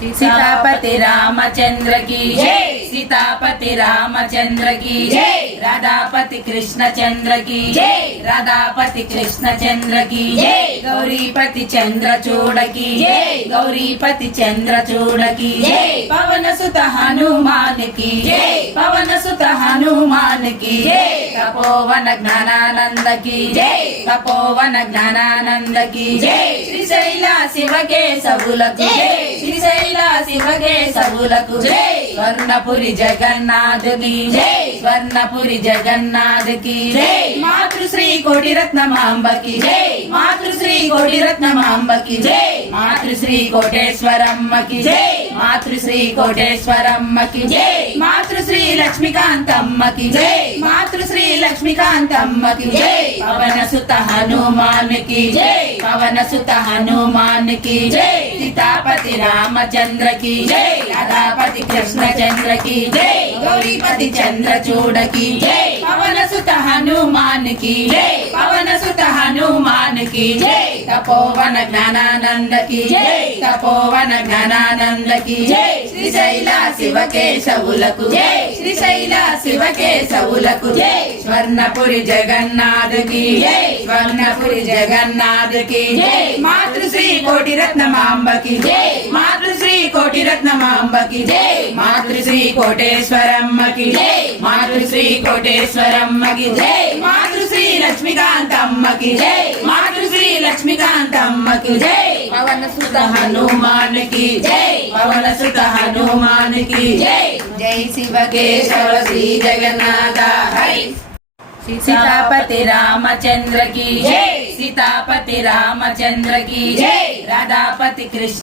सीतापति रामचंद्र की जय। सीतापति रामचंद्र की जय। राधापति कृष्ण चंद्र की जय। राधापति कृष्ण चंद्र की जय। गौरीपति चंद्रचूड़ की जय। गौरीपति चंद्रचूड़ की जय। पवन सुत हनुमान की जय। पवन सुत हनुमान की जय। तपोवन ज्ञानानंद की जय। तपोवन ज्ञानानंद की जय। श्रीशैल शिव के सबुలకు जय। श्रीशैल शिव के सबुలకు जय। स्वर्णपुरी जगन्नाथ की जय। स्वर्णपुरी जगन्नाथ की जय। मातृश्री कोटि रत्नमांब की जय। मातृश्री कोटि रत्नमांब की जय। मातृश्री कोटेश्वरम्म की जय। मातृश्री कोटेश्वरम्म की जय। मातृश्री लक्ष्मीकांतम्म की जय। मातृश्री लक्ष्मीकांतम्म की जय। पवन सुत हनुमान की जय। पवन सुत हनुमान की जय। सीतापति रामचंद्र की जय। राधापति कृष्ण चंद्र की जय। गौरीपति चंद्रचूड़ की जय। पवन सुत हनुमान की जय। पवन सुत हनुमान की जय। तपोवन ज्ञानानंद की जय। तपोवन ज्ञानानंद की जय। श्रीशैल शिव के सबुలకు जय। श्रीशैल शिव के सबुలకు जय। स्वर्णपुरी जगन्नाथ की जय। स्वर्णपुरी जगन्नाथ की जय। मातृश्री कोटि रत्नमांब की जय। मातृश्री कोटि रत्नमांब की जय। मातृश्री कोटेश्वरम्म की जय। मातृश्री कोटेश्वरम्म की जय। मातृश्री लक्ष्मीकांतम्म की जय। मातृश्री लक्ष्मीकांतम्म की जय। पवन सुत हनुमान की जय। पवन सुत हनुमान की जय। जय शिव केशव श्री जगन्नाथ हरि। सीतापति रामचंद्र की जय। सीतापति रामचंद्र की जय। राधापति कृष्ण